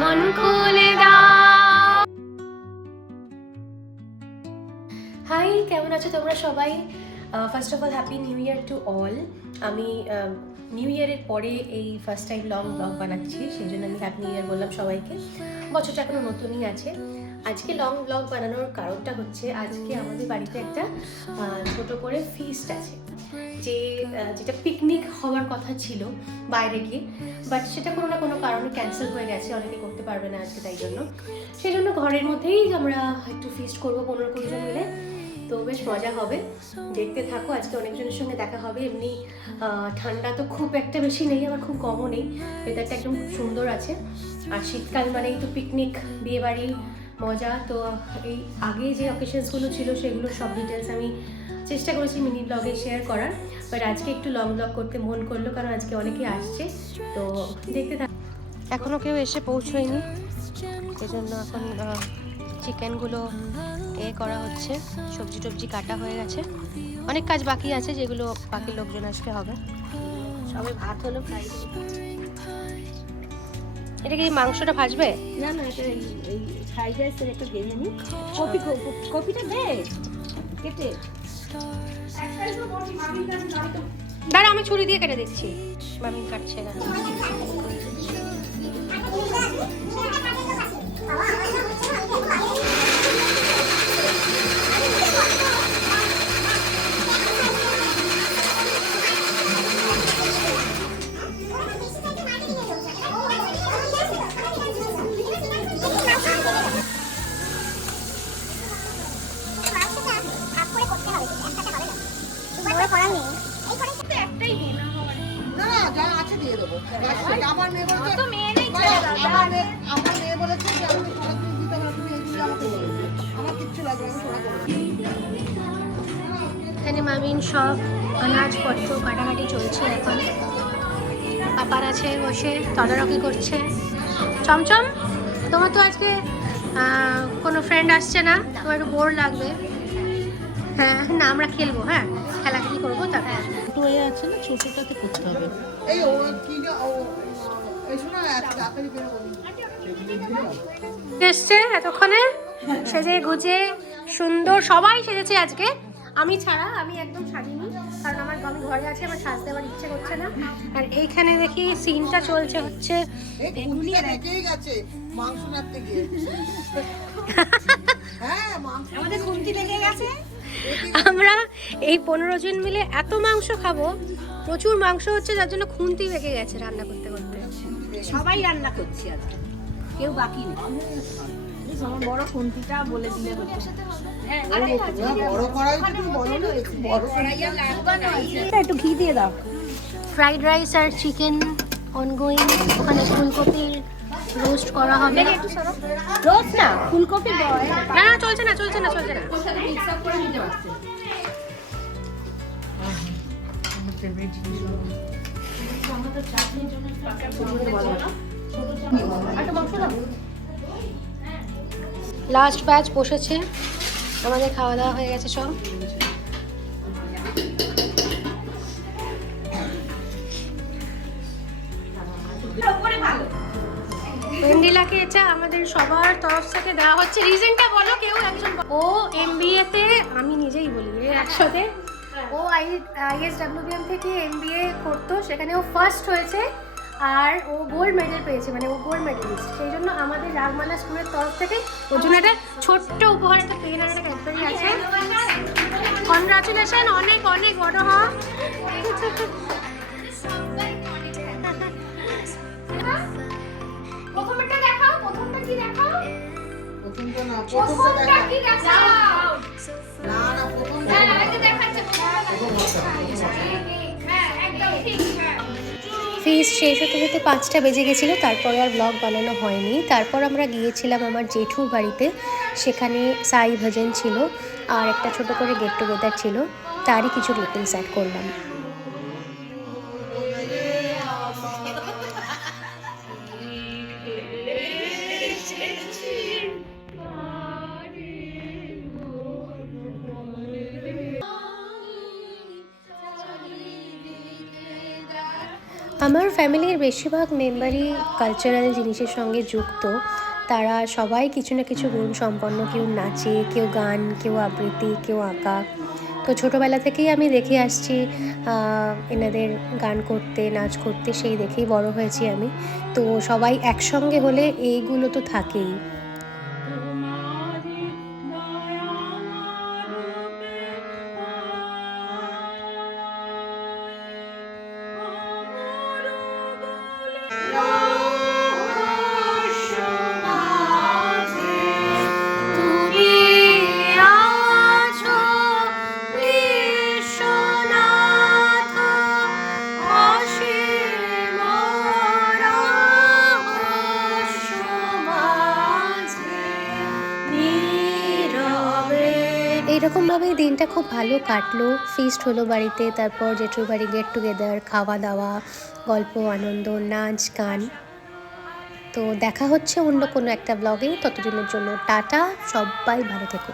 ধন খুলে দাও। হাই, কেমন আছো তোমরা সবাই? First of all happy new year to all. আমি নিউ ইয়ারের পরে এই ফার্স্ট টাইম লং ব্লগ বানাচ্ছি, সেই জন্য আমি হ্যাপি নিউ ইয়ার বললাম সবাইকে। বছরটা এখনো নতুনই আছে। আজকে লং ব্লগ বানানোর কারণটা হচ্ছে আজকে আমাদের বাড়িতে একটা ছোট করে ফিস্ট আছে, যেটা পিকনিক হওয়ার কথা ছিল বাইরে গিয়ে, বাট সেটা কোনো না কোনো কারণে ক্যান্সেল হয়ে গেছে, অনেকে করতে পারবে না আজকে, তাই জন্য সেই জন্য ঘরের মধ্যেই আমরা একটু ফিস্ট করবো 15-20 জন মিলে। তো বেশ মজা হবে, দেখতে থাকো। আজকে অনেকজনের সঙ্গে দেখা হবে। এমনি ঠান্ডা তো খুব একটা বেশি নেই, আবার খুব কমও নেই, ওয়েদারটা একদম খুব সুন্দর আছে। আর শীতকাল মানেই তো পিকনিক, বিয়েবাড়ি, মজা। তো এই আগে যে অকেশনসগুলো ছিল সেগুলো সব ডিটেলস আমি চেষ্টা করেছি মিনি ব্লগে শেয়ার করার, বাট আজকে একটু লং ব্লগ করতে মন করলো, কারণ আজকে অনেকে আসছে। তো দেখতে থাক। এখনও কেউ এসে পৌঁছয়নি, সেজন্য এখন চিকেনগুলো করা হচ্ছে, সবজি টবজি কাটা হয়ে গেছে, অনেক কাজ বাকি আছে যেগুলো বাকি লোকজন আসলে হবে। সবে ভাত হলো, ফ্রাই। এটা কি মাংসটা ভাজবে? না না, এটা এই ফ্রাইড রাইসের একটা ভেজে নি। কপিটা দে কেটে। দাঁড়া, আমি ছুরি দিয়ে কেটে দিচ্ছি। মামিন কাটছে না। এখানে মামিন সব আনাজপত্র কাটাকাটি চলছে এখন। পাপার আছে বসে তদারকি করছে। চমচম, তোমার তো আজকে কোনো ফ্রেন্ড আসছে না, তোমার একটু বোর লাগবে। হ্যাঁ না, আমরা খেলবো, হ্যাঁ খেলাখেলি করবো। তারপর টয়ে আছে না, ছোটটাতে করতে হবে। এই ও কি না, ও এই শোনা তাড়াতাড়ি বের করুন। এসছে এতক্ষণে সেজে গুজে সুন্দর, সবাই সেজেছে আজকে, আমি ছাড়া। আমি একদম সাজিনি, কারণ আমি ঘরে আছি, আমার সাজতে আবার ইচ্ছে করছে না। আর এইখানে দেখি সিনটা চলছে হচ্ছে আমাদের খুন্তি লেগে গেছে। আমরা এই 15 জন মিলে এত মাংস খাবো, প্রচুর মাংস হচ্ছে, যার জন্য খুন্তি বেঁকে গেছে রান্না করতে করতে। সবাই রান্না করছি আজকে, কেউ বাকি নেই। আমার বড় খুন্তিটা বলে দিলে হতো। একটু ঘি দিয়ে দাও। ফ্রাইড রাইস আর চিকেন অনগোয়িং। ওখানে ফুলকপির রোস্ট করা হবে। রোজ না, ফুলকপি না না, চলছে না চলছে না চলছে না। লাস্ট ব্যাচ বসেছে, আমাদের খাওয়া দাওয়া হয়ে গেছে সব। ভেন্ডিলাকে এটা আমাদের সবার তরফ থেকে দেওয়া হচ্ছে। রিজনটা বলো, কেউ একজন। ও MBA তে, আমি নিজেই বলি একসাথে, ও ISWBM থেকে MBA করতো, সেখানে ও ফার্স্ট হয়েছে, আর ও গোল্ড মেডেল পেয়েছে, মানে ও গোল্ড মেডেলিস্ট। সেই জন্য আমাদের রাগমালা স্কুলের তরফ থেকে ওর জন্য একটা ছোট্ট উপহার, একটা পেন আর একটা ক্যাডবেরি আছে। কনগ্রাচুলেশন, অনেক অনেক বড় হ। প্রথমটা দেখাও, প্রথমটা কি দেখাও? প্রথমটা না, প্রথমটা কি দেখাও? না না, প্রথমটা না, এটা দেখাচ্ছে। হ্যাঁ একদম ঠিক। ফিস্ট শেষ হতে হতে 5টা বেজে গেছিলো, তারপরে আর ব্লগ বানানো হয়নি। তারপর আমরা গিয়েছিলাম আমার জেঠুর বাড়িতে, সেখানে সাই ভজন ছিল আর একটা ছোট করে গেট টুগেদার ছিল, তারই কিছু ক্লিপিংস অ্যাড করলাম। আমার ফ্যামিলির বেশিরভাগ মেম্বারই কালচারাল জিনিসের সঙ্গে যুক্ত। তারা সবাই কিছু না কিছু গুণ সম্পন্ন, কেউ নাচে, কেউ গান, কেউ আবৃত্তি, কেউ আঁকা। তো ছোটোবেলা থেকেই আমি দেখে আসছি এনাদের গান করতে, নাচ করতে, সেই দেখেই বড় হয়েছি আমি। তো সবাই একসঙ্গে হলে এইগুলো তো থাকেই। এইরকমভাবেই দিনটা খুব ভালো কাটলো। ফিস্ট হলো বাড়িতে, তারপর জেঠুর বাড়ি গেট টুগেদার, খাওয়া দাওয়া, গল্প, আনন্দ, নাচ, গান। তো দেখা হচ্ছে অন্য কোনো একটা ব্লগে। ততদিনের জন্য টাটা, সবাই ভালো থেকো।